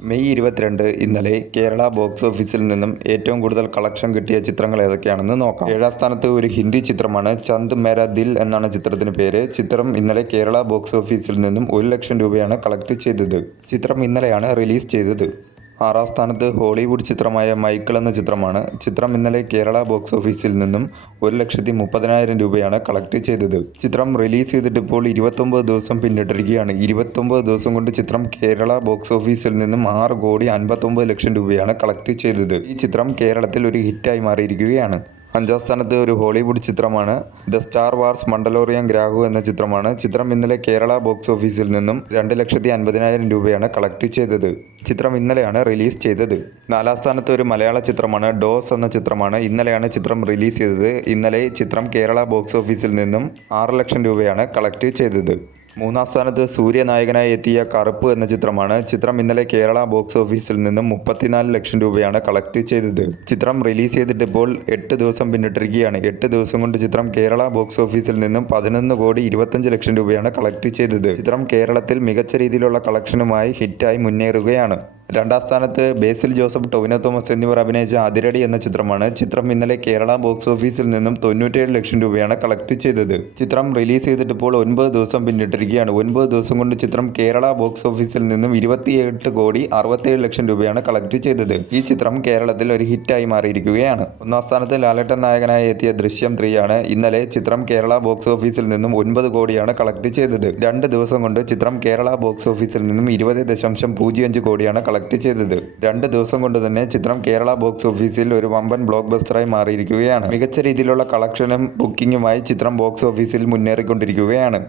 May 22 ഇന്നലെ Kerala box ഓഫീസിൽ നിന്നും ഏറ്റവും കൂടുതൽ കളക്ഷൻ കിട്ടിയ ചിത്രങ്ങൾ ഏതൊക്കെയാണെന്ന് നോക്കാം. 7ാം സ്ഥാനത്ത് ഒരു ഹിന്ദി ചിത്രമാണ് ചന്ദ് മേരാ ദിൽ എന്നാണ് ചിത്രത്തിന് പേര്. ചിത്രം ഇന്നലെ കേരള ബോക്സ് ഓഫീസിൽ നിന്നും 1 ലക്ഷം രൂപയാണ് കളക്ട് ചെയ്തത്. ചിത്രം ഇന്നലെയാണ് റിലീസ് ചെയ്തത്. 6ാം സ്ഥാനത്ത് ഹോളിവുഡ് ചിത്രമായ മൈക്കിൾ എന്ന ചിത്രമാണ്. ചിത്രം ഇന്നലെ കേരള ബോക്സ് ഓഫീസിൽ നിന്നും 1,30,000 രൂപയാണ് കളക്ട് ചെയ്തത്. ചിത്രം റിലീസ് ചെയ്തിട്ട് ഇപ്പോൾ 29 ദിവസം പിന്നിട്ടിരിക്കുകയാണ്. 29 ദിവസം കൊണ്ട് ചിത്രം കേരള ബോക്സ് ഓഫീസിൽ നിന്നും 6,59,00,000 രൂപയാണ് കളക്ട് ചെയ്തത്. ഈ ചിത്രം കേരളത്തിൽ ഒരു ഹിറ്റായി മാറിയിരിക്കുകയാണ്. 5ാം സ്ഥാനത്ത് ഒരു ഹോളിവുഡ് ചിത്രമാണ് ദ സ്റ്റാർ വാർസ് മണ്ടലോറിയൻ ഗ്രാഹു എന്ന ചിത്രമാണ്. ചിത്രം ഇന്നലെ കേരള ബോക്സ് ഓഫീസിൽ നിന്നും 2,50,000 രൂപയാണ് കളക്ട് ചെയ്തത്. ചിത്രം ഇന്നലെയാണ് റിലീസ് ചെയ്തത്. 4ാം സ്ഥാനത്ത് ഒരു മലയാള ചിത്രമാണ് ഡോസ് എന്ന ചിത്രമാണ്. ഇന്നലെയാണ് ചിത്രം റിലീസ് ചെയ്തത്. ഇന്നലെ ചിത്രം കേരള ബോക്സ് ഓഫീസിൽ നിന്നും 6 ലക്ഷം രൂപയാണ് കളക്ട് ചെയ്തത്. 3ാം സ്ഥാനത്ത് സൂര്യ നായകനായി എത്തിയ കറുപ്പ് എന്ന ചിത്രമാണ്. ചിത്രം ഇന്നലെ കേരള ബോക്സ് ഓഫീസിൽ നിന്നും 34 ലക്ഷം രൂപയാണ് കളക്ട് ചെയ്തത്. ചിത്രം റിലീസ് ചെയ്തിട്ട് ഇപ്പോൾ 8 ദിവസം പിന്നിട്ടിരിക്കുകയാണ്. 8 ദിവസം കൊണ്ട് ചിത്രം കേരള ബോക്സ് ഓഫീസിൽ നിന്നും 11,25,00,000 രൂപയാണ് കളക്ട് ചെയ്തത്. ചിത്രം കേരളത്തിൽ മികച്ച രീതിയിലുള്ള കളക്ഷനുമായി ഹിറ്റായി മുന്നേറുകയാണ്. 2ാം സ്ഥാനത്ത് ബേസിൽ ജോസഫ്, ടൊവിനോ തോമസ് എന്നിവർ അഭിനയിച്ച അതിരടി എന്ന ചിത്രമാണ്. ചിത്രം ഇന്നലെ കേരള ബോക്സ് ഓഫീസിൽ നിന്നും 97 ലക്ഷം രൂപയാണ് കളക്ട് ചെയ്തത്. ചിത്രം റിലീസ് ചെയ്തിട്ട് ഇപ്പോൾ 9 ദിവസം പിന്നിട്ടിരിക്കുകയാണ്. 9 ദിവസം കൊണ്ട് ചിത്രം കേരള ബോക്സ് ഓഫീസിൽ നിന്നും 28,67,00,000 രൂപയാണ് കളക്ട് ചെയ്തത്. ഈ ചിത്രം കേരളത്തിൽ ഒരു ഹിറ്റായി മാറിയിരിക്കുകയാണ്. 1ാം സ്ഥാനത്ത് ലാലേട്ടൻ നായകനായി എത്തിയ ദൃശ്യം 3 ആണ്. ഇന്നലെ ചിത്രം കേരള ബോക്സ് ഓഫീസിൽ നിന്നും 9 കോടിയാണ് കളക്ട് ചെയ്തത്. 2 ദിവസം കൊണ്ട് ചിത്രം കേരള ബോക്സ് ഓഫീസിൽ നിന്നും 20.05 കോടിയാണ് കളക്ട് ചെയ്തത്. 2 ദിവസം കൊണ്ട് തന്നെ ചിത്രം കേരള ബോക്സ് ഓഫീസിൽ ഒരു വമ്പൻ ബ്ലോക്ക് ബസ്റ്ററായി മാറിയിരിക്കുകയാണ്. മികച്ച രീതിയിലുള്ള കളക്ഷനും ബുക്കിംഗുമായി ചിത്രം ബോക്സ് ഓഫീസിൽ മുന്നേറിക്കൊണ്ടിരിക്കുകയാണ്.